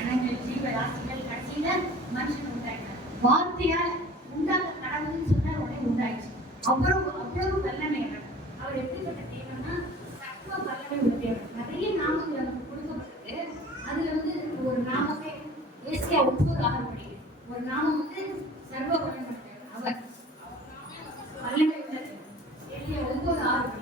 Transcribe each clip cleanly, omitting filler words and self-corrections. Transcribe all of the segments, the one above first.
ஜனங்கள் ஜீவராசிகள் கடைசியில மனுஷன் உண்டாயிட்டார். வார்த்தையால் உண்டாக கடவுள்னு சொன்ன உடனே உண்டாயிடுச்சு. அவ்வளவு வல்லமை அவர் எப்படிப்பட்ட தேவன்னா சர்வ வல்லமை உள்ள தேவன். நிறைய நாமங்கள் நமக்கு கொடுக்கப்பட்டிருக்கு. அதுல ஒரு நாமமே ஏசியா 9:6 படிக்குது. ஒரு நாமம் சர்வ வல்லமை அவர் வல்லமை உள்ள தேவன். ஏசியா 9:6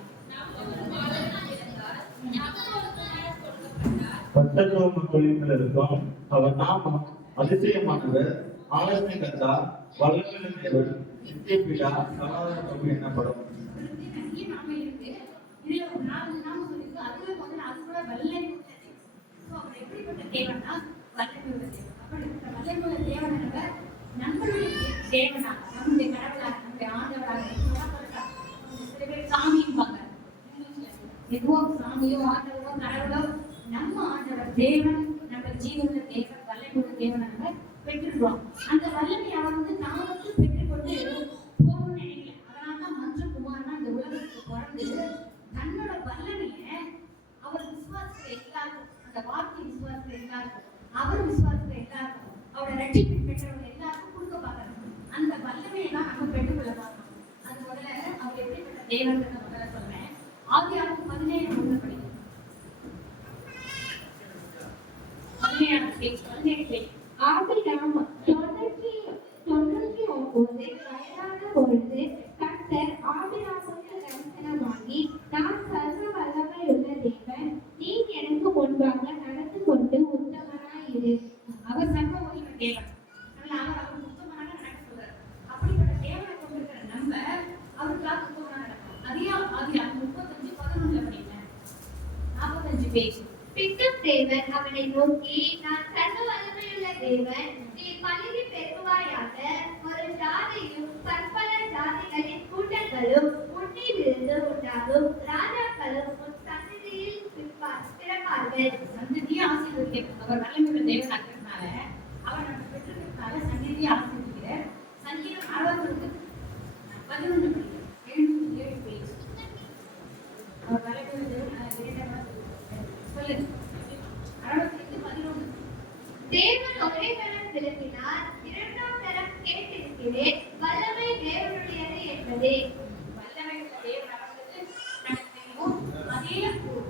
பட்டத்தோப்பு தொழில்கள் இருக்கும். அவர் நாமம் அதிசயமானவர், ஆலோசனை கர்த்தா, வல்லமையுள்ள தேவன், நித்திய பிதா, சமாதான பிரபு எனப்படும். சாமியோ ஆண்டவரோ கடவுளோ நம்ம ஆண்டவர் தேவன், நம்ம ஜீவன தேவன், வல்லமையுள்ள தேவன் நம்ம பெற்றுக்கிறோம். அந்த வல்லமை அவர் நாம் பெற்றுக்கொண்டு போகணும்னு நினைக்கல. அதனால்தான் மனுஷகுமாரனா இந்த உலகத்துக்கு பிறந்து தன்னோட வல்லமையை அவர் விசுவாசத்தை எல்லாருக்கும், அந்த வார்த்தை விசுவாசத்தை எல்லாருக்கும், அவர் விசுவாசத்தை எல்லாருக்கும், அவரோட ரட்சிப்பு பெற்றவங்க எல்லாருக்கும் கொடுக்க பார்க்கணும். அந்த வல்லமையை தான் நம்ம பெற்றுக்கொள்ள பார்க்கணும். அது முதல்ல அவர் எப்படிப்பட்ட தேவன் முதல்ல சொல்றேன். ஆதியாகமம் 17:1 படிக்கும். 17 ஆபிரகாம் 99 வயதான பொழுது கர்த்தர் ஆபிரகாமுக்கு தரிசனமாகி, நான் சர்வ வல்லமையுள்ள தேவன், நீ எனக்கு முன்பாக நடந்து கொண்டு உத்தமனாய் இரு. அவர் சர்வ வல்லமை தேவன். அவர் உத்தமனாக நடக்க சொல்றார். அப்படிப்பட்ட தேவனை கொண்டிருக்கிற நம்ம அவருக்காக உத்தமனாக நடக்கணும். ஆதியாகமம் 35:11 படிங்க. 45 பேஜ். பின்னும் தேவன் அவனை நோக்கி, நான் சர்வ வல்லமையுள்ள தேவன், நீ பலுகி பெருகுவாயாக, ஒரு ஜாதியும் பற்பல ஜாதிகளின் கூட்டங்களும் உன்னிலிருந்து உண்டாகும், ராஜாக்களும் உன் சந்ததியில் பிறப்பார்கள். சந்ததியை ஆசீர்வதிக்கிறார். அவர் வல்லமையுள்ள தேவன் ஆகிறதுனால, அவர் நம்ம பெற்றிருக்கிறதுனால சந்ததியை ஆசீர்வதிக்கிறார். சங்கீதம் 60:11 படிங்க. 7 பேஜ். அவர் வல்லமையுள்ள தேவன் தேவன் ஒரே தரம் விளக்கினார், இரண்டாம் தரம் கேட்டிருக்கிறேன், வல்லமை தேவனுடையது என்பதே. வல்லமை உள்ள தேவன் அவர்களுக்கு நமக்கு தெரியும். அதே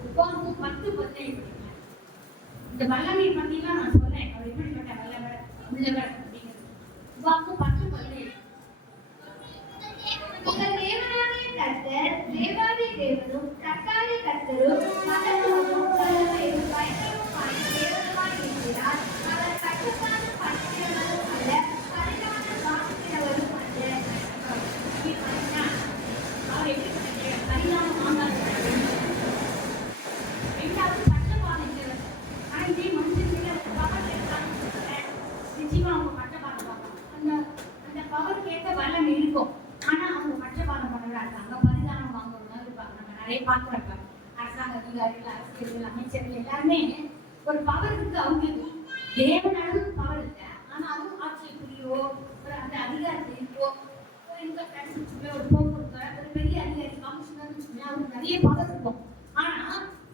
உபாகமம் 10:17 இந்த வல்லமை பத்திலாம் நான் சொன்னேன். அவர் எப்படிப்பட்ட வல்லமை உள்ளவர் அப்படிங்கிறது. உபாகமம் 10:17 உங்கள் தேவனாகிய கர்த்தர் தேவாதி தேவனும் கர்த்தாதி கர்த்தரும் மகத்துவமும் வல்லமையும் பயங்கரமுமான தேவனுமாய் இருக்கிறார். அவர் கட்டுப்பாடு பண்ணுகிறவரும் அல்ல, பரிதானம் வாங்குகிறவரும் அல்ல. அவர் எப்படிப்பட்ட தேவன்? பரிதானம் வாங்காதவர். ரெண்டாவது பட்டபாதம் தேவன். ஆனா இதே மனுஷனுக்கு பவர் இருக்காங்க. நிச்சயமா அவங்க பட்டபாதம் பார்ப்பாங்க. அந்த பவருக்கு ஏற்ற வல்லமை இருக்கும். ஆனா அவங்க பட்சபாதம் பண்ணவா இருக்காங்க, பரிதானம் வாங்குறவங்க இருப்பாங்க. நம்ம நிறைய பார்க்குறாங்க. அரசாங்க அதிகாரிகள், அரசியல்கள், அமைச்சர்கள் எல்லாருமே ஒரு பவர் இருக்கு அவங்களுக்கு. தேவனாலும் பவர் இல்லை. ஆனாலும் ஆட்சியை புரியோ, ஒரு அந்த அதிகாரத்தில் இருக்கோ, ஒரு இன்கம் டேக்ஸ் வச்சுக்கோ, ஒரு போக்குவரத்து, ஒரு பெரிய அதிகாரி கமிஷனர் வச்சுக்கோ, அவங்களுக்கு நிறைய பவர் இருக்கும். ஆனா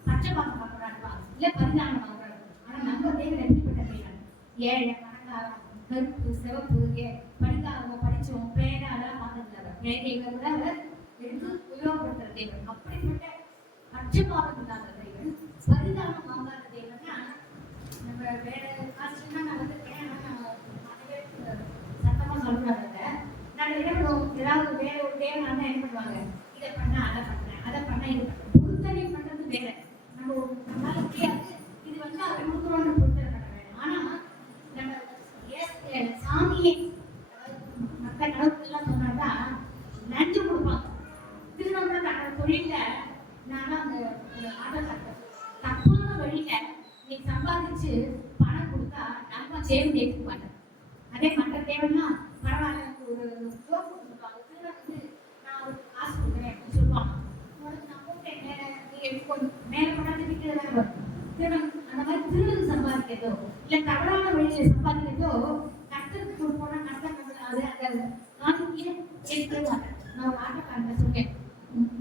பட்சபாதம் பார்க்குறா இருப்பாங்க, இல்லை பரிதானம் வாங்குறாங்க. ஆனா நம்ம தேவன் எப்படிப்பட்ட தேவன்? ஏழை, பணக்காரன், கருப்பு, சிவப்பு, படிக்காதவங்க, படிச்சவங்க, பேரை அதெல்லாம் பார்த்ததுல பேரைகளை கூட அவர் எடுத்து உபயோகப்படுத்துற தேவன். அப்படிப்பட்ட பட்சபாதம் இல்லாத தேவன், பரிதானம் வாங்காத தேவன்னா நம்ம வேற காசுன்னா நான் வந்திருக்கேன். சத்தமா சொல்றாங்க. நாங்கள் என்ன பண்ணுவோம்? ஏதாவது வேற ஒரு தேவனா இருந்தா என்ன பண்ணுவாங்க? இதை பண்ண அதை பண்றேன், அதை பண்ண இது பண்றேன். பொருத்தனை பண்றது வேற. நம்மளால முடியாது. இது அவர் கொடுக்குறோன்னு பொருத்தனை பண்ண வேணும். ஆனா நம்ம சாமியை மற்ற கடவுள்லாம் சொன்னாக்கா லஞ்சம் கொடுப்பாங்க. திருநம்பர் தொழில நான் அந்த ஆட்டோ தப்பான வழியில நீ சம்பாதிச்சு பணம் கொடுத்தா நம்ம சேர்ந்து எடுக்க மாட்டேன். அதே மற்ற தேவைன்னா பரவாயில்ல, ஒரு ஜோப் கொடுத்துருப்பாங்க. திருநா நான் ஒரு காசு கொடுக்குறேன் அப்படின்னு சொல்லுவாங்க. உனக்கு நான் கூப்பிட்டேன், நீ எடுத்துக்கொண்டு மேலே கொண்டாந்து விற்கிறதா வரும். திருநம் அந்த மாதிரி திருநம் சம்பாதிக்கிறதோ இல்லை தவறான வழியில சம்பாதிக்கிறதோ கஷ்டத்துக்கு கொடுப்போம்னா கஷ்டம் அது அந்த காணிக்கையை எடுக்கவே மாட்டேன். நான் ஒரு ஆட்டோக்காரன் சொன்னேன்,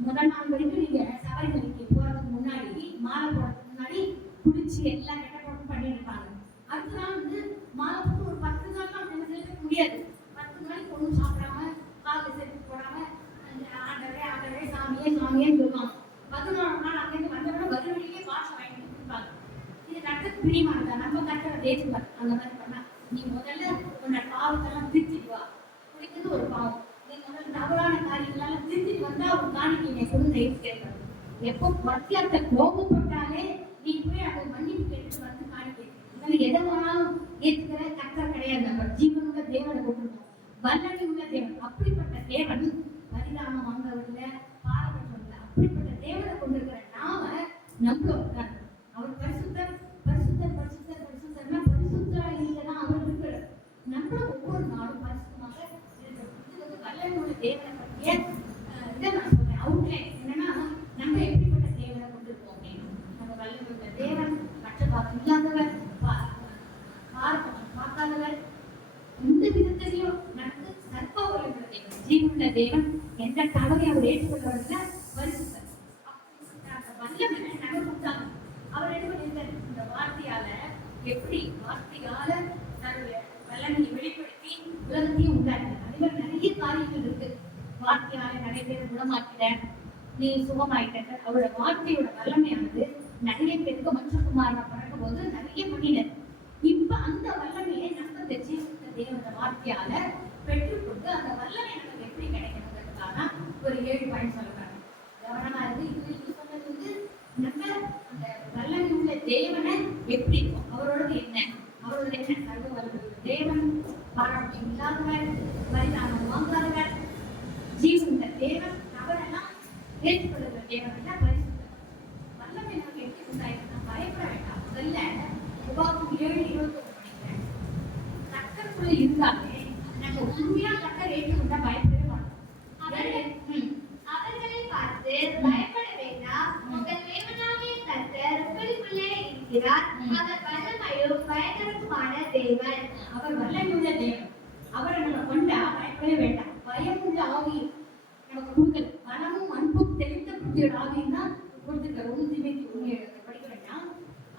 முதல் நாள் வரைக்கும் நீங்க சபரிமலைக்கு போறதுக்கு முன்னாடி மாலை போடுறதுக்கு முன்னாடி குளிச்சு எல்லா கெட்ட பண்ணிட்டு இருப்பாங்க. அடுத்த நாள் பிரியமானதா நம்ம கத்துற தேசுவார் அந்த மாதிரி பண்ணா நீ முதல்ல உன்னை பாவத்தெல்லாம் திருத்திட்டு வா. குடிக்கிறது ஒரு பாவம். நீ முதல்ல தவறான காரியங்களெல்லாம் திருத்திட்டு வந்தா உன் காணிக்கை நீ கொடுத்து கேட்கணும். எப்போ பக்தியார்த்த கோபப்பட்டாலே நீ போய் அதை மன்னிப்பு கேட்டு வந்து காணிக்கை எதை வேணாலும் ஏற்றுக்கிற கத்தர் கிடையாது. நம்ம ஜீவனுள்ள தேவனை கொண்டிருக்கோம், வல்லமை உள்ள தேவன். அப்படிப்பட்ட தேவன் பரிதாபம் வாங்கவில்லை, பாரபட்சம் அப்படிப்பட்ட தேவனை கொண்டிருக்கிற நாம நம்புறோம். அவர் பரிசுத்தர் பரிசுத்தர் பரிசுத்தர் பரிசுத்தர்னா பரிசுத்தரா இல்லைன்னா அவர் இருக்கிறார். நம்மளும் ஒவ்வொரு நாளும் பரிசுத்தமாக இருக்கிறோம். இது வந்து வல்லமை உள்ள தேவனை பற்றிய இதை நான் சொல்றேன். அவுட்லைன் என்னன்னா நம்ம எப்படிப்பட்ட தேவனை கொண்டிருக்கோம் அப்படின்னு. நம்ம வல்லமை உள்ள தேவன், பட்சபாதம் இல்லாதவர், பார்க்காதவர், இந்த விதத்திலையும் நமக்கு சர்ப்பவர்கள் உள்ள தேவன், ஜீவனுள்ள தேவன். எந்த தவறை அவர் ஏற்றுக்கொள்ளவர்ல பரிசுத்தர். வல்லமை நமக்கு கொடுத்தாங்க. அவர் என்ன பண்ணியிருந்தார்? இந்த வார்த்தையால எப்படி வார்த்தையால தன்னுடைய வல்லமையை வெளிப்படுத்தி உலகத்தையும் உண்டாக்கினார். அதே மாதிரி நிறைய காரியங்கள் இருக்கு. வார்த்தையால நிறைய பேர் குணமாக்கிட்ட, நீ சுகமாயிட்ட. அவரோட வார்த்தையோட வல்லமையானது நிறைய பேருக்கு மனுஷகுமாரனை பறக்கும் போது நிறைய பண்ணினர். இப்ப அந்த வல்லமையை நம்ம ஜீவனுள்ள தேவனோட வார்த்தையால பெற்றுக்கொண்டு அந்த வல்லமை நமக்கு எப்படி கிடைக்கணுங்கிறதுக்கான ஒரு 7 பாயிண்ட் சொல்றாங்க. கவனமா இருக்கு. இது சொன்னது வந்து நம்ம அந்த வல்லமை உள்ள தேவனை எப்படி இருக்கும், அவரோட என்ன, அவரோட என்ன சர்வ வல்லமை தேவன், பாராட்டம் இல்லாதவர், பரிதாபம் வாங்காதவர், ஜீவனுள்ள தேவன், அவரெல்லாம் ஏற்றுக்கொள்ளுகிற தேவன் எல்லாம் பரிசுத்தர். வல்லமை நமக்கு எப்படி உண்டாயிருக்குன்னா பயப்பட வேண்டாம். முதல்ல உபாகம் 7:21 படிக்கிறேன். கர்த்தருக்குள்ள இருந்தாலே நம்ம உண்மையா கர்த்தர் ஏற்றுக்கொண்டா பயப்படவே மாட்டோம். அவர்களை பார்த்து பயப்பட வேண்டாம், உங்கள் தேவனாகிய கர்த்தர் உங்களுக்குள்ளே இருக்கிறார். அவர் வல்லமையும் பயங்கரமான தேவன். அவர் வல்லமையுள்ள தேவன். அவரை நம்ம கொண்டா பயப்படவே வேண்டாம். பயமுள்ள ஆவி நமக்கு கொடுக்கல. பணமும் அன்பும் தெளிந்த புத்தியோட ஆவியும் தான் கொடுத்துருக்காரு. 1 தீமோத்தேயு 1:7 படிக்க வேண்டாம்.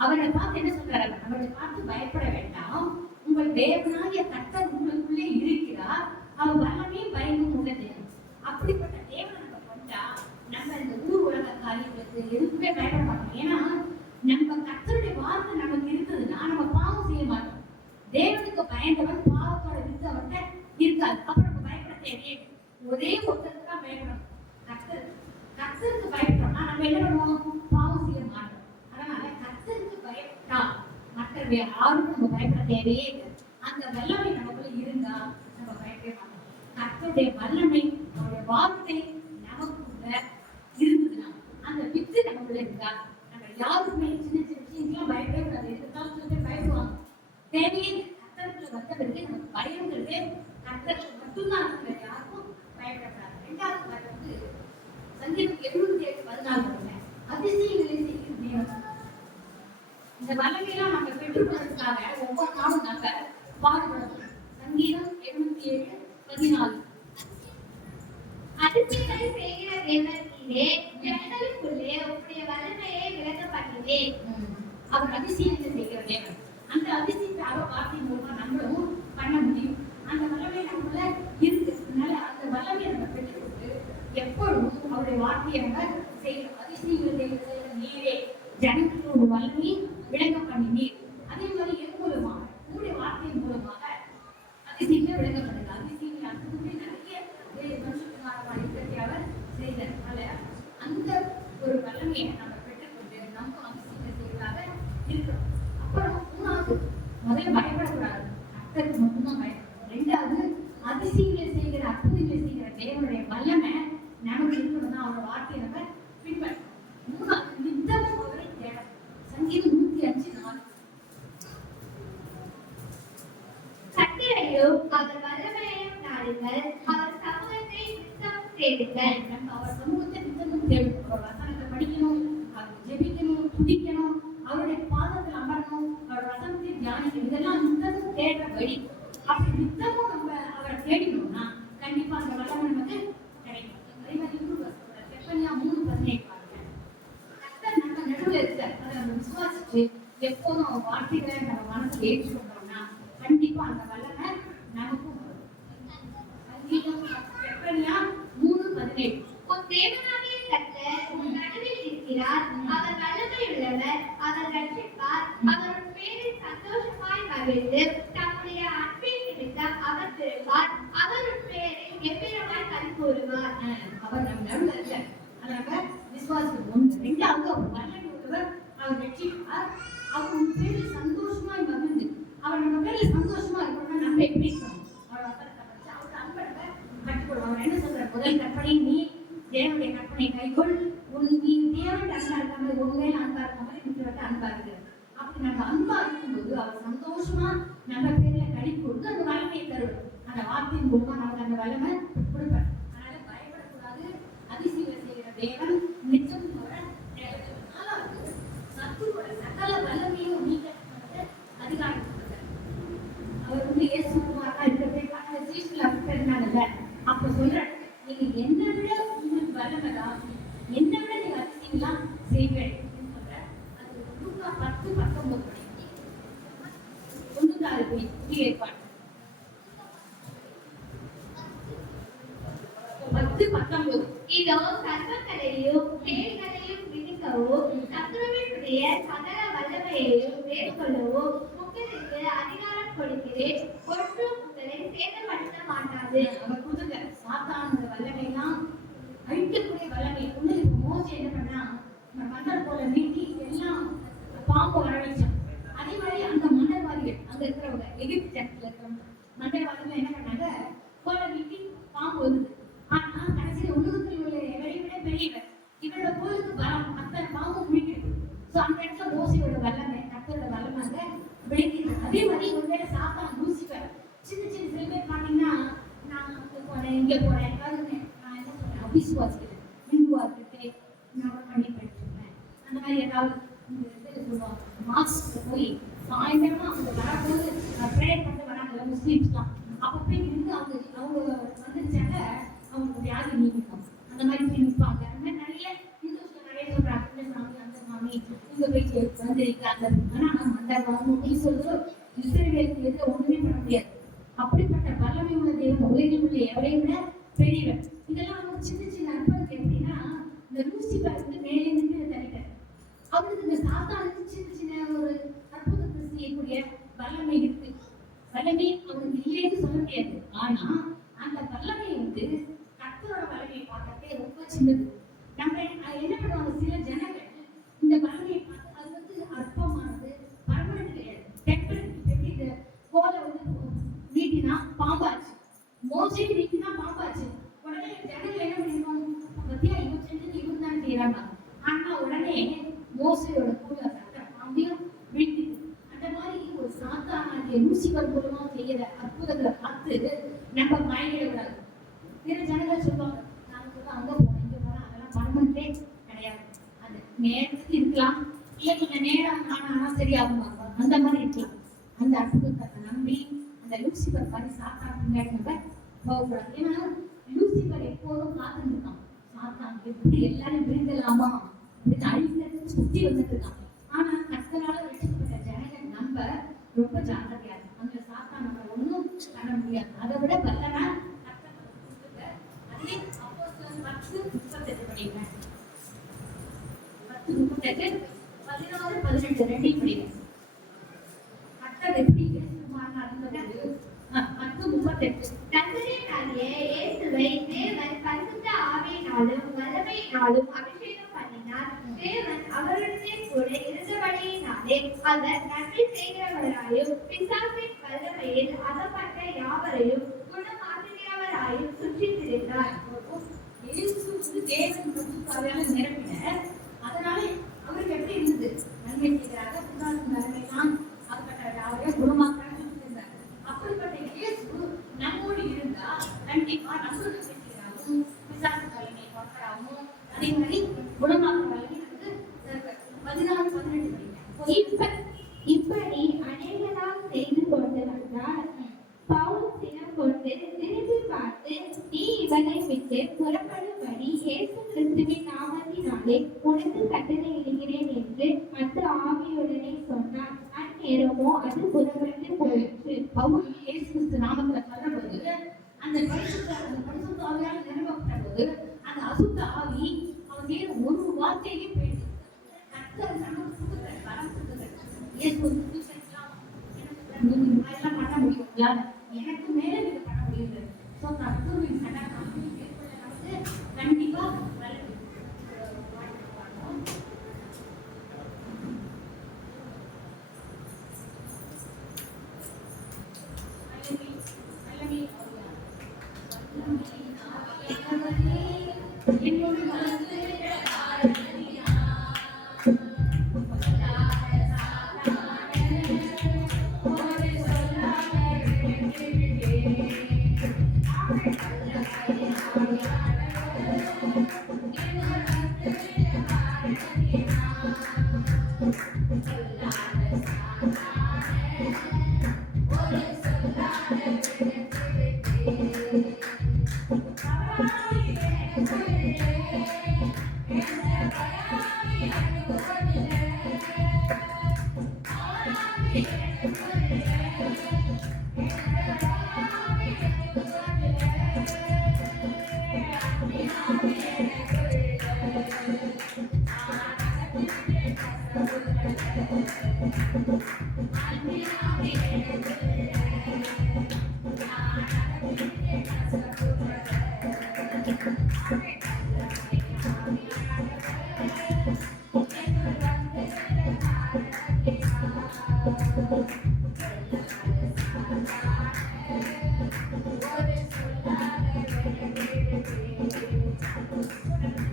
அவரை பார்த்து என்ன சொல்றாரு? அவரை பார்த்து பயப்பட வேண்டாம், உங்கள் தேவனாகிய கர்த்தர் உங்களுக்குள்ளே இருக்கிறார். அவர் வல்லமையும் பயமும் உள்ள தேவன். அப்படிப்பட்ட தேவனை நம்ம கொண்டா நம்ம இந்த ஊர் உலக காரியங்களுக்கு எதுக்குமே பயப்பட மாட்டோம். ஏன்னா நம்ம கர்த்தருடைய வார்த்தை நமக்கு இருந்ததுன்னா நம்ம பாவம் செய்ய மாட்டோம். தேவனுக்கு பயந்தவன் பாவத்தோட வித்து அவன்கிட்ட இருக்காது. அப்ப நம்ம பயப்பட தேவையே. ஒரே ஒருத்தருக்கு தான் பயப்படணும், கர்த்தருக்கு பயப்பட்டோம்னா நம்ம என்ன பண்ணுவோம்? பாவம் செய்ய மாட்டோம். அதனால கர்த்தருக்கு பயப்பட்டா மற்ற யாரும் நம்ம பயப்பட தேவையே இல்லை. அந்த வல்லமை நமக்குள்ள இருந்தா நம்ம பயப்படவே மாட்டோம். கர்த்தருடைய வல்லமை, அவருடைய வார்த்தை நமக்குள்ள இருந்ததுன்னா, அந்த வித்து நமக்குள்ள இருந்தா நம்ம யாருக்குமே சின்ன சின்ன விஷயங்கள்லாம் பயப்படவே கூடாது. எதிர்த்தாலும் சில பேர் பயப்படுவாங்க. தேவையே கர்த்தருக்குள்ள வந்த பிறகு நமக்கு பயங்கிறது கர்த்தருக்கு மட்டும்தான் இருக்கிற, யாருக்கும் பயப்படக்கூடாது. 2வது பாட்டு வந்து சங்கீதம் 77:14 அதிசயங்களை செய்யும் தேவன். இந்த வல்லமையெல்லாம் நம்ம பெற்றுக்கொள்வதற்காக ஒவ்வொரு நாளும் நம்ம பாடுபடணும். சங்கீதம் 77:14 அதிசயங்களை செய்கிற தேவன் நீரே, ஜனங்களுக்குள்ளே உம்முடைய வல்லமையை விளங்கப்பட்டதே. அவர் அதிசயங்களை செய்கிற தேவன். அந்த அதிசயத்தை அவர் வார்த்தை மூலமா நம்மளும் பண்ண முடியும். அந்த வல்லமை நமக்குள்ள இருக்கு. அதனால அந்த வல்லமையை நம்ம பெற்றுக்கொண்டு எப்பொழுதும் அவருடைய வார்த்தையை நம்ம செய்யணும். அதிசயங்கள் செய்கிற நீரே, ஜனங்களோட வல்லமையை விளங்க பண்ணி நீர். அதே மாதிரி என் மூலமாக உங்களுடைய வார்த்தையின் மூலமாக அதிசயங்களை விளங்கப்படுது. அதிசயங்கள் அதுக்குமே நிறைய மனுஷகுமாரமான யுத்தத்தை அவர் செய்தார். அதனால அந்த ஒரு வல்லமையை நம்ம பெற்றுக்கொண்டு நம்ம அதிசயங்களை செய்வதாக இருக்கிறோம். அப்புறம் 3வது, முதல்ல பயப்படக்கூடாது, கர்த்தருக்கு மட்டும்தான் பயப்படணும். 2வது, அதிசயங்களை செய்கிற அற்புதங்களை செய்கிற தேவனுடைய வல்லமை நமக்கு இருக்கணும்னா அவரோட வார்த்தையை நம்ம பின்பற்றணும். 3வது, நித்தமும் அவரை தேடணும். சங்கீதம் 105:4 கர்த்தரையும் அவர் வல்லமையையும் நாடுங்கள், அவர் சமூகத்தை நித்தமும் தேடுங்கள். நம்ம அவர் சமூகத்தை நித்தமும் தேடணும். அவர் வசனத்தை படிக்கணும், அவர் ஜெபிக்கணும், துதிக்கணும், அவருடைய பாதத்தில் அமரணும், அவர் வசனத்தை தியானிக்கணும். இதெல்லாம் நித்தமும் தேடுற வழி. அப்படி நித்தமும் நம்ம அவரை தேடினோம்னா கண்டிப்பா அந்த வல்லமை நமக்கு கிடைக்கும். அதே மாதிரி செப்பனியா 3:18 பாருங்க. கர்த்தர் நம்ம நடுவில் இருக்கார். அதை நம்ம விசுவாசிச்சு எப்போதும் அவர் வார்த்தைகளை நம்ம மனசுல ஏற்றுக்கொண்டோம்னா கண்டிப்பா அந்த வல்லமை நமக்கும் வரும். செப்பனியா 3:17 உன் தேவனாகிய கர்த்தர் உன் நடுவில் இருக்கிறார். அவர் வல்லமையுள்ளவர், அவர் ரட்சிப்பார், அவர் கவிழ்ந்து தம்முடைய அன்பின் நிமித்தம் அவர் திரும்பார். அவர் உன் பெயரில் எவ்விதமாய் களி கூறுவார். அவர் நம்ம நடுவில் இல்ல, அதனால விசுவாசம் ஒன்று. ரெண்டாவது அவர் வல்லமை உள்ளவர், அவர் வெற்றிப்பார். அவர் உன் பேரில் சந்தோஷமாய் மகிழ்ந்து, அவர் நம்ம பேரில் சந்தோஷமா இருக்கணும்னா நம்ம எப்படி இருக்கணும்? அவர் வசனத்தை படிச்சு அவருக்கு அன்பை கற்றுக்கொள்ளும். அவர் என்ன சொல்ற? முதல் கற்பனை, நீ தேவனுடைய கற்பனை கைக்கொள். நீ தேவனுடைய அன்பா இருக்காம உன் மேல அன்பா இருக்க மாதிரி மிச்சவர்கிட்ட அன்பா இருக்கு. அப்படி நம்ம அன்பா இருக்கும்போது அவர் சந்தோஷமா நம்ம பேர்ல கடி கொடுத்து அந்த வல்லமையை தருவார். அந்த வார்த்தையின் மூலமா நமக்கு அந்த வல்லமை கொடுப்பார். அதனால பயப்படக்கூடாது. அதிசயம் செய்கிற தேவன் நிச்சயம் நாலாவது சத்துருவோட சகல வல்லமையும் நீக்க அதிகாரம் கொடுத்தார். அவர் வந்து இயேசுக்குமாரா இருக்கிறதே பார்த்து சீஷில் அப்படி இருந்தாங்கல்ல, அப்ப சொல்ற நீங்க என்னை விட உங்களுக்கு வல்லமைதான், என்னை விட நீங்க அதிசயம்லாம் செய்வேன் சொல்ற. அது லூக்கா 10:19 ஒன்றுதாறு புதிய ஏற்பாடு 10:19. இதோ சர்வங்களையும் தேள்களையும் மிதிக்கவும் சத்துருவினுடைய சகல வல்லமையையும் மேற்கொள்ளவும் உங்களுக்கு அதிகாரம் கொடுக்கிறேன். ஒன்றும் உங்களை சேதப்படுத்த மாட்டாது. அவர் கொடுத்த சாத்தான வல்லமைலாம் அழிக்கக்கூடிய வல்லமை ஒண்ணு. மோசே என்ன பண்ணா, மன்னர் போல நீட்டி எல்லாம் பாம்பு வரவழைச்சான். அதே மாதிரி அந்த மன்னர்வாதிகள் அங்க இருக்கிறவங்க எகிப்து தேசத்துல இருக்கிறவங்க மன்னர்வாதிகள் என்ன பண்ணாங்க, போல நீட்டி பாம்பு வந்தது. ஆனா கடைசியில உலகத்தில் உள்ள எவரை விட பெரியவர் இவரோட கோலுக்கு வரம் அத்தனை பாம்பு முடிக்கிறது. சோ அந்த இடத்துல மோசையோட வல்லமை கர்த்தரோட வல்லமாக விளங்கிது. அதே மாதிரி ஒருவேளை சாத்தான் லூசிஃபர் சின்ன சின்ன சில பேர் பாத்தீங்கன்னா, நான் அங்க போறேன் இங்க போறேன் நான் என்ன சொல்றேன், அவிசுவாசிக்கிறேன், இந்துவா இருக்கு நான் பண்ணி படிச்சிருக்கேன் அந்த மாதிரி ஏதாவது சொல்லுவாங்க. மாஸ்க்கு போய் சாயந்தரமா அவங்க வரும்போது ப்ரேயர் பண்ணிட்டு வராங்கல்ல முஸ்லீம்ஸ்லாம், அப்போ போய் இருந்து அவங்க வந்துருச்சாங்க அவங்களுக்கு வியாதி நீக்கிக்கும். அந்த மாதிரி போய் நிற்பாங்க. அந்த மாதிரி நிறைய இந்துஸ்ல நிறைய சொல்றாங்க, இந்த சாமி அந்த சாமி இங்க போய் வந்திருக்காங்க. ஆனா அந்த வாங்க சொல்றது இஸ்ரேலுக்கு எதிர ஒண்ணுமே பண்ண முடியாது. அப்படிப்பட்ட வல்லமை உள்ள தேவன் உலகில் உள்ள எவரை விட பெரியவர். இதெல்லாம் அவங்க சின்ன சின்ன அற்புதம். எப்படின்னா இந்த லூசிஃபர் வந்து மேலே இருந்து தனிட்டார். அவருக்கு இந்த சாத்தானுக்கு சின்ன சின்ன ஒரு அற்புதத்தை செய்யக்கூடிய வல்லமை இருக்கு. வல்லமை அவருக்கு இல்லைன்னு சொல்ல முடியாது. ஆனா அந்த வல்லமை வந்து கர்த்தரோட வல்லமையை பார்க்கறதே ரொம்ப சின்னது. நம்ம என்ன பண்ணுவாங்க, சில ஜனங்கள் இந்த வல்லமையை பார்த்து அது வந்து அற்பமானது, பர்மனன்ட் கிடையாது, டெம்பரரி. இந்த கோலை வந்து நீட்டினா பாம்பாச்சு, மோசை நீட்டினா பாம்பாச்சு. உடனே ஜனங்கள் என்ன பண்ணிருவாங்க, பத்தியா இவன் செஞ்சது இவன் தான் செய்யறாங்க. ஆனா உடனே மோசையோட கூட பாம்பையும் வீழ்த்தி. அந்த மாதிரி ஒரு சாத்தானாகிய லூசிஃபர் மூலமா செய்யற அற்புதங்களை பார்த்து நம்ம மயங்கிடக்கூடாது. சில ஜனங்கள் சொல்லுவாங்க, நான் சொல்ல அங்க போனேன் இங்க போனேன், அதெல்லாம் பர்மனன்ட்டே கிடையாது. அது நேரத்துக்கு இருக்கலாம், இல்லை கொஞ்சம் நேரம் ஆனா சரியாகுமா, அந்த மாதிரி இருக்கலாம். அந்த அற்புதத்தை நம்பி அந்த லூசிஃபர் மாதிரி சாத்தான் பின்னாடி நம்ம போகக்கூடாது. ஏன்னா லூசிஃபர் எப்போதும் காத்துட்டு இருக்கான். சாத்தான் எப்படி எல்லாரும் விருந்தலாமா அப்படின்னு அழிக்கிறதுக்கு சுத்தி வந்துட்டு இருக்கான். ஆனா கர்த்தரால ரட்சிக்கப்பட்ட ஜனங்கள் நம்ம ரொம்ப ஜாக்கிரதையா இருக்கும். அந்த சாத்தான் நம்ம ஒண்ணும் பண்ண முடியாது. அதை விட வல்லனா கர்த்தர் கொடுத்துருக்க. அதே அப்போஸ்தலர் 10:38 படிக்கிறேன். 10:38 16-18 ரெண்டையும் படிக்கிறேன். கர்த்தர் எப்படி இயேசுமாரா இருந்தது 10:38 நசரேயனாகிய இயேசுவை தேவன் பரிசுத்த ஆவியினாலும் வல்லமையினாலும் அபிஷேகம் பண்ணினார். தேவன் அவருடனே கூட இருந்தபடியினாலே அவர் நன்மை செய்கிறவராயும் பிசாசின் வல்லமையில் அகப்பட்ட யாவரையும் குணமாக்குகிறவராயும் சுற்றித் திரிந்தார். இயேசு வந்து தேவன் பரிசுத்தாவியால நிரப்பினார். அதனால அவருக்கு எப்படி இருந்தது, நன்மை செய்கிறாங்க, பிசாசின் வல்லமையெல்லாம் அகப்பட்ட யாவரையும் குணமாக்குறாங்க இருந்தார். அப்படிப்பட்ட இயேசு நம்மோடு இருந்தா கண்டிப்பா நம்மளுக்கு செய்கிறாவும் பிசாசு வல்லமை பார்க்கிறாவும் அதே மாதிரி குணமாக்குற வல்லமை வந்து 16-18 இப்படி அநேகரால் செய்து கொண்டு வந்தார். பவுல் சினம் கொண்டு திரும்பி பார்த்து, நீ இவனை விட்டு புறப்படும்படி இயேசு கிறிஸ்துவின் நாமத்தினாலே உனக்கு கட்டளையிடுகிறேன் என்று மற்ற ஆவியுடனே சொன்னார். அந்நேரமோ அது புறப்பட்டு போயிற்று. பவுல் இயேசு கிறிஸ்து நாமத்துல சொல்லும்போது அந்த பரிசுத்த ஆவியால் நிரப்பப்பட்ட போது அந்த அசுத்த ஆவி அவன் செய்யற ஒரு வார்த்தையே போயிடுது. கர்த்தர் நமக்கு கொடுக்கிற வரம் கொடுக்கிற இயேசு வந்து உங்களால எனக்கு மேல நீங்க பண்ண முடியுது. ஸோ கர்த்தருடைய சகாயம் மேற்கொள்ள நமக்கு கண்டிப்பா வல்லமை வரணும். என்னோட மனசு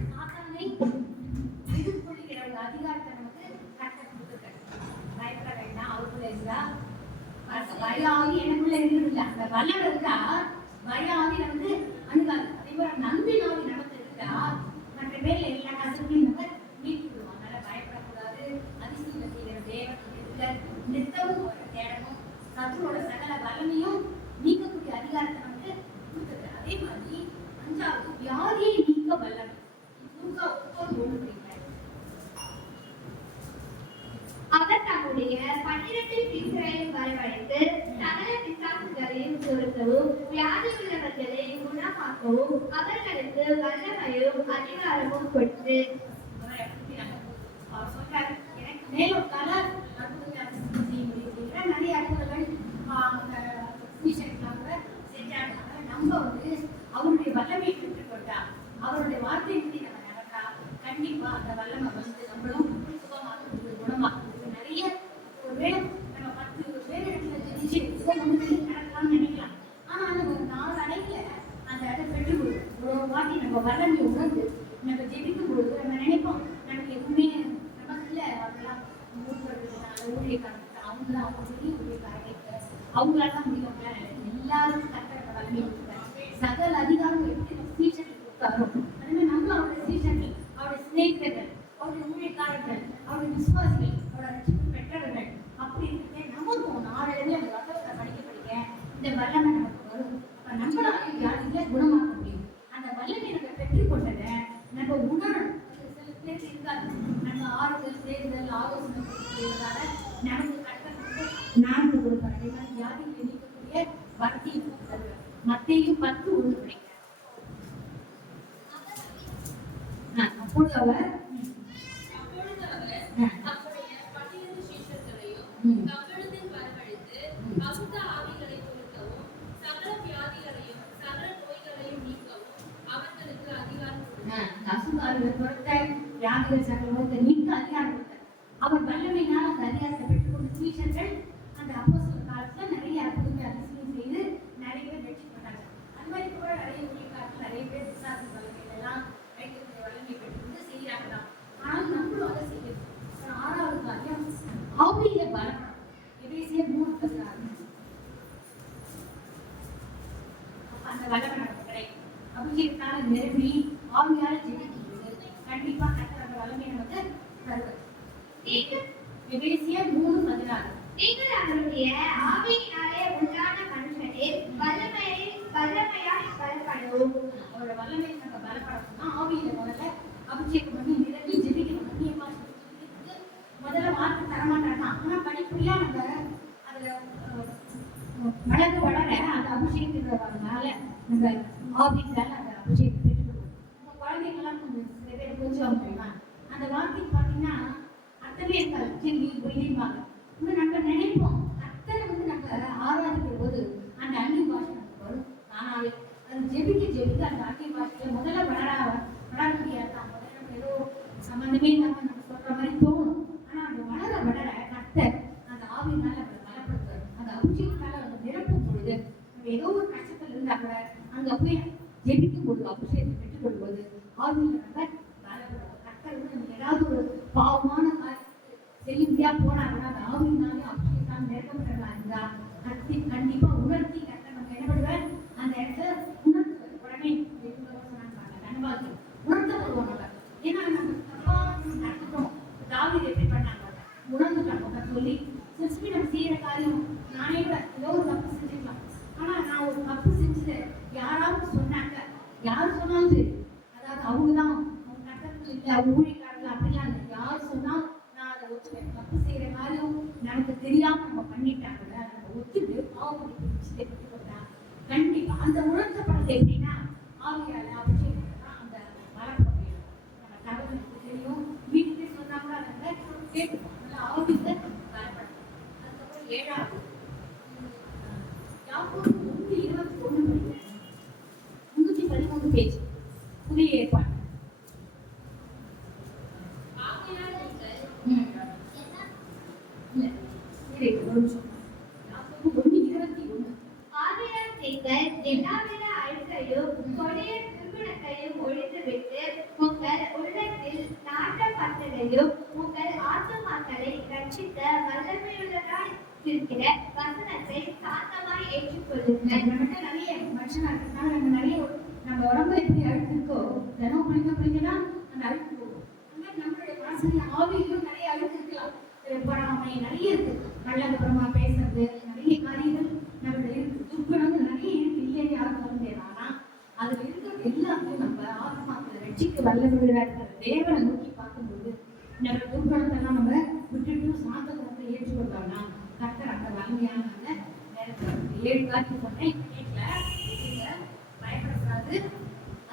சாத்தானை எதிர்கொள்கிற ஒரு அதிகாரத்தை நமக்கு கர்த்தர் கொடுத்திருக்காரு. பயப்பட வேண்டாம், அவருக்குள்ள இருந்தா பயாவி எனக்குள்ள இருக்குதுல்ல, அந்த வல்லமை இருந்தா பயாவி நமக்கு அணுகாது. அதே மாதிரி நம்பின் ஆவி நமக்கு இருந்தா மற்ற பேர்ல எல்லா கஷ்டத்தையும் நம்ம மீட்டு விடுவோம். அதனால பயப்படக்கூடாது. அதிசயத்தை செய்கிற தேவன் நித்தமும் ஒரு தேடணும். சத்துரோட சகல வல்லமையும் நீக்கக்கூடிய அதிகாரத்தை நமக்கு கொடுத்திருக்காரு. அதே மாதிரி 5வது வியாதியை நீக்க வல்லமை. லூக்கா 9:1. அவர் தம்முடைய 12 சீஷரையும் வரவழைத்து சகல பிசாசுகளையும் துரத்தவும் வியாதியுள்ளவர்களை குணமாக்கவும் அவர்களுக்கு வல்லமையும் அதிகாரமும் கொடுத்து அவர் சொல்றாரு, எனக்கு மேலோட்டால அற்புதத்தை அதிசயம் செய்ய முடியும். நிறைய அற்புதங்கள் கூட செஞ்சாங்க. நம்ம அவருடைய வல்லமையை பெற்றுக்கொண்டா, அவருடைய வார்த்தையின்படி நம்ம நடந்தா கண்டிப்பா அந்த வல்லமை நம்மளும் சுகமாக்குறது, குணமாக்குறது. நிறைய ஒருவேளை நம்ம 10 பேர் இடத்துல ஜெயிச்சு நடக்கலாம்னு நினைக்கலாம். ஆனா அந்த ஒரு 4 அடையில அந்த இடத்தை பெற்றுக்கொள்ளும். ஒரு வாட்டி நம்ம வல்லமை உணர்ந்து நம்ம ஜெபிக்கும் பொழுது நம்ம நினைப்போம் நமக்கு எதுவுமே நமக்குள்ள அவங்களாம் ஊழியக்காரங்க அவங்களாம் அவங்க பெரிய ஊழியக்காரங்க அவங்களால தான் முடியும். எல்லாருக்கும் கர்த்தர் வல்லமை கொடுத்தாரு. சகல அதிகாரம் எப்படி சீஷர்கள் கொடுத்தாரோ அதே மாதிரி நம்மளும் அவருடைய சீஷர்கள், அவருடைய சிநேகிதர்கள், அவருடைய ஊழியக்காரர்கள், அவருடைய விசுவாசிகள், அவருடைய ரட்சிப்பு பெற்றவர்கள் அப்படி இருக்கே நமக்கும் நாளையில அந்த வசனத்தை படிக்க இந்த வல்லமை நமக்கு வரும். அப்ப நம்மளால வியாதிகளை குணமாக்க முடியும். அந்த வல்லமை நம்ம பெற்றுக்கொண்டதை நம்ம உணரணும். சில பேர் இருக்காது, நம்ம ஆறுதல் தேர்தல் ஆலோசனை கொடுக்கிறதுனால நமக்கு கட்டணத்துக்கு நான்கு கொடுப்பாரு. அதே மாதிரி வியாதிகளை நீக்கக்கூடிய பக்தியும் தருவார். மத்தேயு 10:1 படிக்கிறேன். அப்பொழுது அவர் அவருடைய 12 சீஷர்களையும் கப்பலுக்குள் வரவழைத்து அசுத்த ஆவிகளை துரத்தவும் சகல வியாதிகளையும் சகல நோய்களையும் நீக்கவும் அவர்களுக்கு அதிகாரம் கொடுத்தார். அசுத்தாவிகளை துரத்த வியாதிகள் சகல நோய்களை நீக்க அதிகாரம் கொடுத்தார். அவர் வல்லமையினால் அந்த அதிகாரத்தை பெற்றுக்கொண்டு சீஷர்கள் அந்த அப்போஸ்தலர் காலத்துல நிறைய அற்புதங்களை அதிசயம் செய்து நிறைய பேர் ரட்சிக்கப்பட்டாங்க. அது மாதிரி கூட நிறைய ஊழியக்காரர்கள் நிறைய பேர் விசுவாச வல்லமையில எல்லாம் வைக்கக்கூடிய வல்லமை பெற்றுக்கொண்டு செய்யறாங்கதான். ஆனால் நம்மளும் அதை செய்யணும். 6வது காரியம் ஆவியில பலப்படும். எபேசியர் 3:16. அந்த வல்லமை நமக்கு கிடைக்கும். அபிஷேகத்தால நிரம்பி ஆவியால ஜெபிக்கும் பொழுது கண்டிப்பா கர்த்தர் அந்த வல்லமையை நமக்கு தருவார். எபேசியர் 3:16. நீங்கள் அவருடைய ஆவியினாலே உண்டான மனுஷனே வல்லமையாய் பலப்படவும். அவரோட வல்லமையை நம்ம பலப்படணும்னா ஆவியில முதல்ல அபிஷேகம் பண்ணி நிரம்பி ஜெபிக்கணும். கண்ணியமா ஜெபிக்கிறதுக்கு முதல்ல வார்த்தை தரமாட்டாங்க. ஆனா படிப்படியா நம்ம அதுல வளர வளர அந்த அபிஷேகத்தினால நம்ம ஆவியினால அந்த அபிஷேகம் பெற்றுக்கணும். நம்ம குழந்தைங்கெல்லாம் கொஞ்சம் சில பேர் கொஞ்சம் தெரியுமா அந்த வார்த்தைக்கு பார்த்தீங்கன்னா அர்த்தமே இருக்காது. சரி பொய்யுமாங்க. நம்ம நினைப்போம் கர்த்தரை நம்ம ஆராதிக்கும் போது பலப்படுத்துறது. அந்த அபிஷேகத்தால அந்த நிரப்பும் பொழுது நம்ம ஏதோ ஒரு கஷ்டத்துல இருந்தா கூட அங்க போய் ஜெபிக்கும் பொழுது அபிஷேகத்தை பெற்றுக் கொள்வது ஆவியில நம்ம பலப்படுத்தும். கர்த்தர் வந்து நம்ம ஏதாவது ஒரு பாவமான காரியத்தை செய்யும்படியா போனாங்கன்னா அந்த ஆவியினாலே அபிஷேகத்தால் நிரப்பப்பட்டதா இருந்தா கண்டிப்பா உணர்த்தி கர்த்தர் நம்ம என்ன பண்ணுவார் அந்த இடத்துல உணர்த்துவார். உடனே கண்பாக்கி உணர்த்த வருவாங்க. ஏன்னா நம்ம தப்பா நடந்துட்டோம். தாவீது எப்படி பண்ணாங்க உணர்ந்துட்டாங்க சொல்லி சில நம்ம செய்யற காரியம் நானே கூட ஏதோ ஒரு தப்பு செஞ்சுக்கலாம். ஆனா நான் ஒரு தப்பு செஞ்சது யாராவது சொன்னாங்க, யார் சொன்னாலும் சரி, அதாவது அவங்கதான் அவங்க கட்டத்துல இல்லை ஊழியக்காரர்கள் அப்படிலாம் இல்லை, யார் சொன்னாலும் நான் அதை ஒத்துப்பேன். தப்பு செய்யற காரியம் நமக்கு தெரியாம நம்ம பண்ணிட்டாங்க நம்ம ஒத்துட்டு பாவப்படி கண்டிப்பா அந்த உணர்த்தப்படுறது எப்படின்னா ஆவியால அபிஷேகம் அந்த வரப்படும். நம்ம தகவலுக்கு தெரியும், வீட்டுக்கு சொன்னா கூட அதை கேட்டுப்போம். நல்லா ஆவியில வரப்படும். அதுக்கப்புறம் 7வது யாக்கோபு 1:21 படிக்கிறேன். 313 பேஜ் புதிய ஏற்பாடு. ஆகையால் நீங்கள் இல்ல சரி ஒரு நிமிஷம். யாக்கோபு 1:21 ஆகையால் நீங்கள் எல்லாவித அழுக்கையும் கொடிய துர்குணத்தையும் ஒழித்துவிட்டு உங்கள் உள்ளத்தில் நாட்டப்பட்டதையும் உங்கள் ஆத்துமாக்களை ரட்சிக்க வல்லமையுள்ளதாய் இருக்கிற வசனத்தை சாந்தமாய் ஏற்றுக்கொள்ளுங்கள். நம்மகிட்ட நிறைய மனுஷனா இருக்கிறதுனால நம்ம உடம்புல எப்படி அழுக்கு இருக்கோ தினம் குளிக்கலாம் அந்த அழுக்கு போகும். அந்த மாதிரி நம்மளுடைய மனசுல ஆவியிலும் நிறைய அழுக்கு இருக்கலாம். பொறாமை நிறைய இருக்கு. நல்லதுபுறமா பேசுறது நிறைய காரியங்கள் நம்மளுடைய இருக்கு. துர்குணங்கள் நிறைய இருக்கு. இல்லைன்னு யாரும் சொல்ல முடியாது. ஆனா அதுல இருக்கிறது எல்லாமே நம்ம ஆத்மாக்களை ரட்சிக்க வல்லமையுள்ளதா இருக்கிற தேவனை நோக்கி பார்க்கும்போது நம்ம துர்குணத்தெல்லாம் நம்ம விட்டுட்டு சாந்த குணத்தை ஏற்றுக்கொண்டோம்னா கர்த்தர் அந்த வலிமையான நேரத்தில் 7 காரியம் சொன்னேன். வீட்டுல பயப்படக்கூடாது,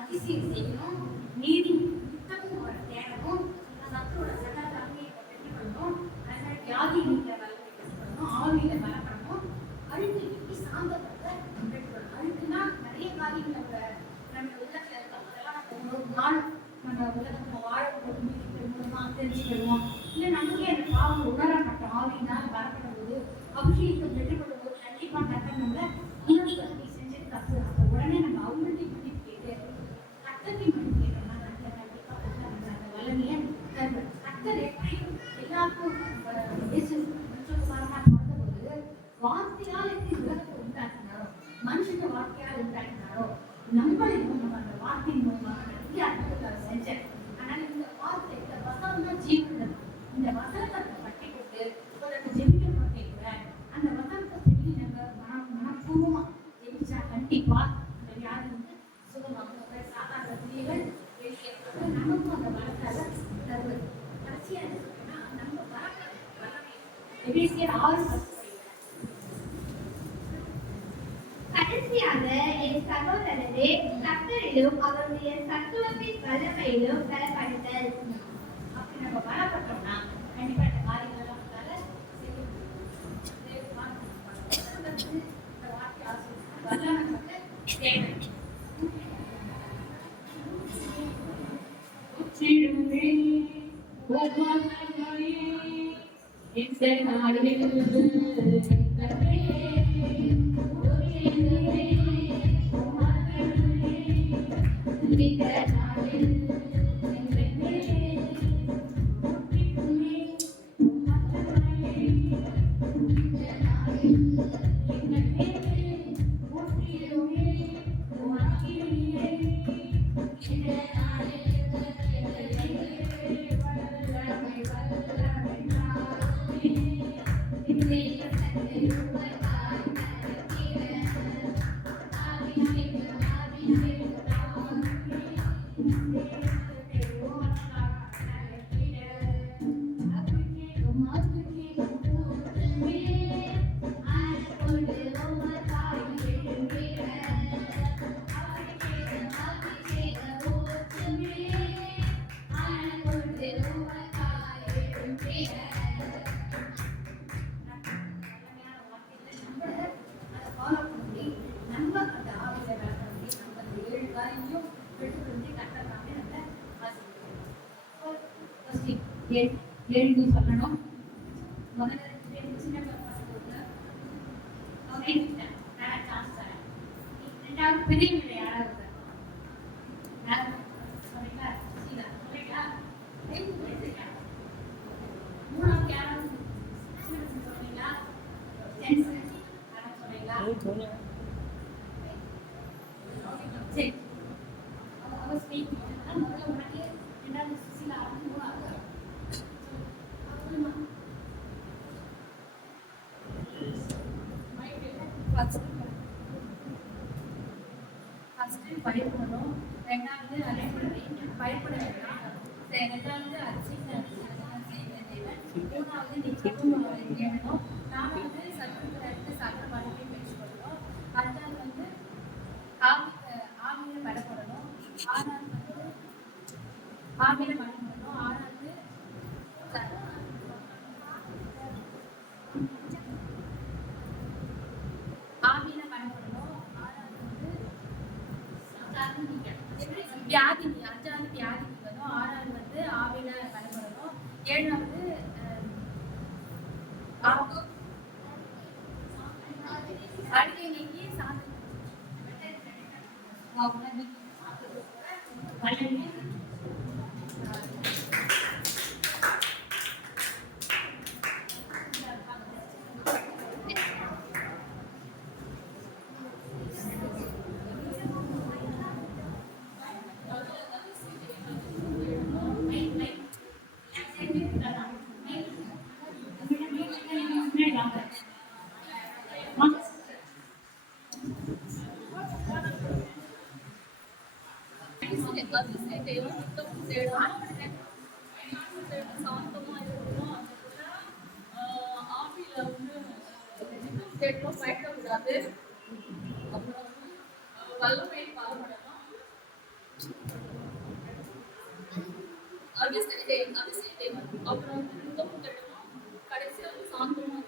அதிசயம் செய்யணும், நீதி யுத்தமும் தேடணும், சத்துரோட சகல தன்மையை பெற்றுக்கொள்ளணும், அதனால வியாதி நீங்க வல்லமை பெற்றுக்கொள்ளணும், ஆவியில பலப்படணும், அழுக்கு நீக்கி சாந்தத்தை பெற்றுக்கொள்ளணும். அழுக்குன்னா நிறைய காரியங்கள் நம்ம உள்ளத்துல இருக்கோம். அதெல்லாம் நம்ம ஒரு நாள் நம்ம உலகத்துல வாழப்போது மூலமா தெரிஞ்சுக்கிடுவோம். இல்லை நமக்கே அந்த பாவம் உணரப்பட்ட ஆவியினால் பலப்படும் போது அபிஷேகத்தை பெற்றுக்கொள்ளும் போது கண்டிப்பா கர்த்தர் நம்மள நீ செஞ்சது தப்பு. அப்ப உடனே நம்ம அவங்கள்ட்ட மன்னிப்பு கேட்டு கர்த்தரை மன்னிப்பு கேட்டோம்னா கண்டிப்பா அந்த வல்லமையை கர்த்தர் எப்படி எல்லாருக்கும் இயேசு மனுஷகுமாரனா பிறந்த போது வார்த்தையால் எப்படி உலகத்தை உண்டாக்கினாரோ மனுஷங்க வார்த்தையால் உண்டாக்கினாரோ நம்மளையும் நம்ம அந்த வார்த்தையின் மூலமாக நிறைய அற்புதத்தை செஞ்சேன். ஆனால் இந்த வார்த்தை இந்த வசனம் தான் ஜீவன். இந்த வசனத்தை கட்டி கொண்டு உங்களுக்கு ஜெபிக்க போட்டீங்க. அந்த வசனத்தை சொல்லி நம்ம மனப்பூர்வமா ஜெபிச்சா கண்டிப்பா அந்த வியாதி வந்து சுகமாக சாதாரண கிரியைகள் வெளியே நமக்கும் அந்த வளர்த்தால தருவது. கடைசியா என்ன சொல்றேன்னா நம்ம வளமை எபேசியர் 6:10 கடைசியாக என் சகோதரரே கர்த்தரிலும் அவருடைய சத்துவத்தின் வல்லமையிலும் பலப்படுங்கள். அப்படி நம்ம பலப்பட்டோம்னா கண்டிப்பா இந்த காரியங்கள் எல்லாம் நம்மளால செய்ய முடியும். இந்த வார்த்தை ஆசிரியர் வல்லமை நமக்கு தேவை. எழுதி சொல்லணும். முதல்ல சின்ன ரைட் நான் சான்ஸ் தரேன். ரெண்டாவது பெரியவங்க யாராவது யார் சொல்றீங்களா? சீதா சொல்றீங்களா? மூணாவது யாராவது சொல்றீங்களா? ஜென்ஸ் யாராவது சொல்றீங்களா? சரி அவர் ஸ்பீக் முதல்ல உடனே ரெண்டாவது சுசிலா மூணாவது ஃபர்ஸ்ட் பயப்படணும், ரெண்டாவது பயப்பட வேண்டாம், ரெண்டாவது அதிசயம் செய்த தேவன், மூணாவது நிச்சயமும் அவரை தேடணும், நாலாவது சத்துருக்களுக்கு சகல வல்லமையை பெற்றுக்கொள்ளணும், அஞ்சாவது வந்து ஆவியில பலப்படணும், ஆறாவது வந்து ஆவியில பலப்படணும், ஆறாவது ஆவியில பலப்படணும், ஆறாவது வந்து வியாதி, அஞ்சாவது வியாதி வரும், ஆறாவது வந்து ஆவியில பலப்படணும், ஏழாவது அடுத்த இன்னைக்கு பயப்படக்கூடாது. அப்புறம் வல்லமை பாடுபடணும். அதிசயம் அப்புறம் யுத்தமும் தட்டணும். கடைசியா சாந்தமும்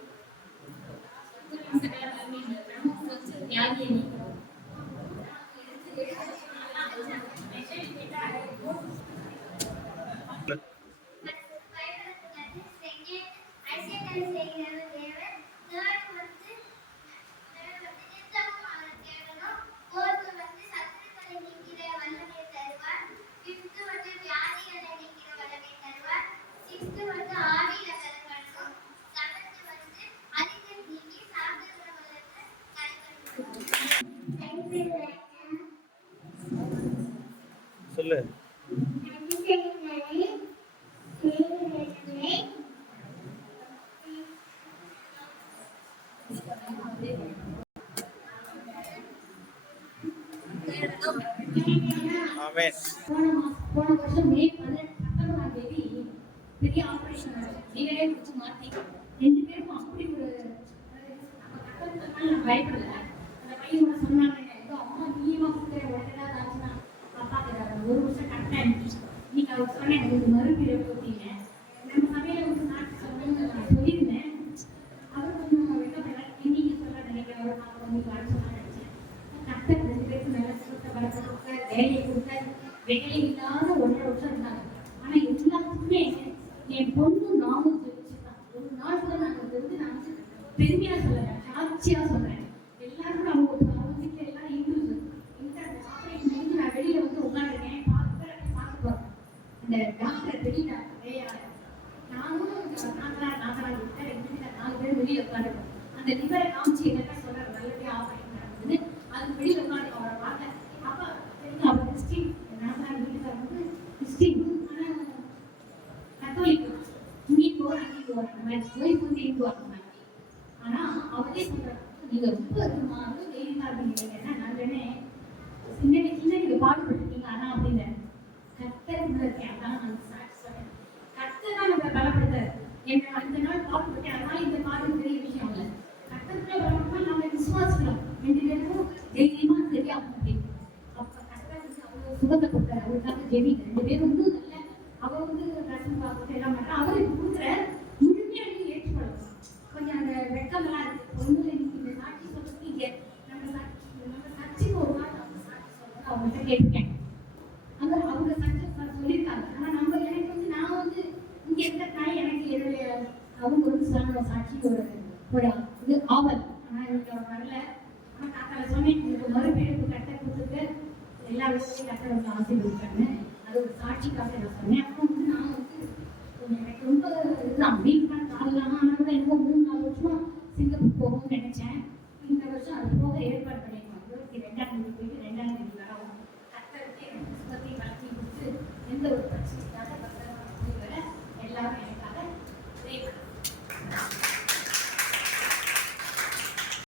சொல்லு. ஆமென். போன வருஷம் மே 19ஆம் தேதி பெரிய ஆபரேஷன் நீங்களே வச்சு மாத்தி 2 பேரும் அப்படி ஒரு நான் பயப்படல. அந்த பையன் சொன்னாங்க, அம்மா நீமா கொடுக்குற உடனே ஆச்சுன்னா அப்பா ஒரு வருஷம் கரெக்டாக இன்னைக்கு அவர் சொன்னேன், எனக்கு மறுபடியும் போட்டீங்க நம்ம சமையல ஒரு நாட்டு சொல்லணும்னு நான் சொல்லியிருந்தேன். அவர் கொஞ்சம் வெட்டப்படாது, இன்னைக்கு சொல்ல நினைக்கிறேன், அவர் நான் உங்களுக்கு அடிச்சு நினைச்சேன். கரெக்டாக 2 பேருக்கு நல்ல சுத்தத்தை வளர்த்து வேலையை கொடுத்த வேலை இல்லாத 1.5 வருஷம் இருந்தாங்க. ஆனா எல்லாத்துக்குமே என் பொண்ணு நாமும் ஜெயிச்சுதான். ஒரு நாள் கூட நாங்கள் வந்து நான் பெருமையா சொல்றேன், சாட்சியா சொல்றேன். எல்லாரும் அவங்க வீட்டுல எல்லாரும் இங்கிலீஷ் இந்த ஆபரேஷன் முடிஞ்சு நான் வெளியில வந்து உட்காந்துருக்கேன். பார்த்து அந்த டாக்டர் பெரிய டாக்டர் நானும் நாங்களாம் விட்டு 4 பேர் வெளியில உட்காந்துருக்கோம். அந்த லிவரை காமிச்சு என்னென்ன சொல்றாரு, நல்லபடியா ஆபரேஷன் நடக்குதுன்னு அது வெளியில உட்காந்து அவரை பார்த்தேன். அப்ப அவர் கிறிஸ்டின், நாங்களாம் வீட்டுக்காரர் வந்து கிறிஸ்டின், ஆனா கத்தோலிக் இங்கே போறாங்க, இங்கே போறாங்க போய் வந்து இங்கே வராங்க. ஆனா அவரே சொல்றாரு, நீங்க ரொம்ப இருக்குமாறு வெயிலா இருந்தீங்க, என்ன நல்லனே சின்ன நீங்க பாடுபட்டுருக்கீங்க. ஆனா அப்படின்னு கத்தர் இருக்கேன், அதான் நான் சாட்சி சொல்றேன். கத்தர் தான் நம்ம பலப்படுத்தாரு. என்ன அந்த நாள் பாடுபட்டேன், அதனால இந்த பாடு பெரிய விஷயம் இல்லை. கத்தத்துல பலப்பட்டா நம்ம விசுவாசிக்கலாம், 2 பேருக்கும் தைரியமா தெரியும் அப்படின்னு. அப்ப கத்தர் வந்து அவ்வளவு சுகத்தை கொடுத்தாரு. அவருக்காக ஜெபிக்க 2 பேரும் வந்து நல்ல அவர் வந்து ரசம் பார்த்துட்டு எல்லாம் மாட்டா அவருக்கு கொடுக்குற முழுமையா நீங்க ஏற்றுக்கொள்ளணும். கொஞ்சம் அந்த வெட்டமெல்லாம் இருக்கு. ஒன்றும் இன்னைக்கு இந்த சாட்சி சொல்றது இங்க நம்ம சர்ச்சுக்கு ஒரு நாள் அவங்க சாட்சி சொல்றது அவங்கள்ட்ட கேட்டிருக்கேன். அவங்க சர்ச்சை சொல்லியிருக்காங்க. ஆனா நம்ம எனக்கு வந்து நான் வந்து இங்க இருக்க தாய் எனக்கு என்னுடைய அவங்க வந்து சொன்ன சாட்சி ஒரு இது ஆவல். ஆனால் இவங்க வரல. ஆனால் தாத்தாவை சொன்னேன், உங்களுக்கு மறுபிடிப்பு கட்ட கொடுத்துட்டு எல்லா விஷயத்தையும் கட்ட வந்து ஆசீர்வதிக்காங்க. அது ஒரு சாட்சிக்காக நான் சொன்னேன். அப்புறம் வந்து நான் வந்து எனக்கு ரொம்ப இதுதான் மீட் பண்ண காலலாம். ஆனால் கூட எனக்கு 3-4 வருஷமா சிங்கப்பூர் போகணும்னு நினைச்சேன். இந்த வருஷம் அது போக ஏற்பாடு பண்ணியிருக்கோம். 22ஆம் தேதி போயிட்டு 2ஆம்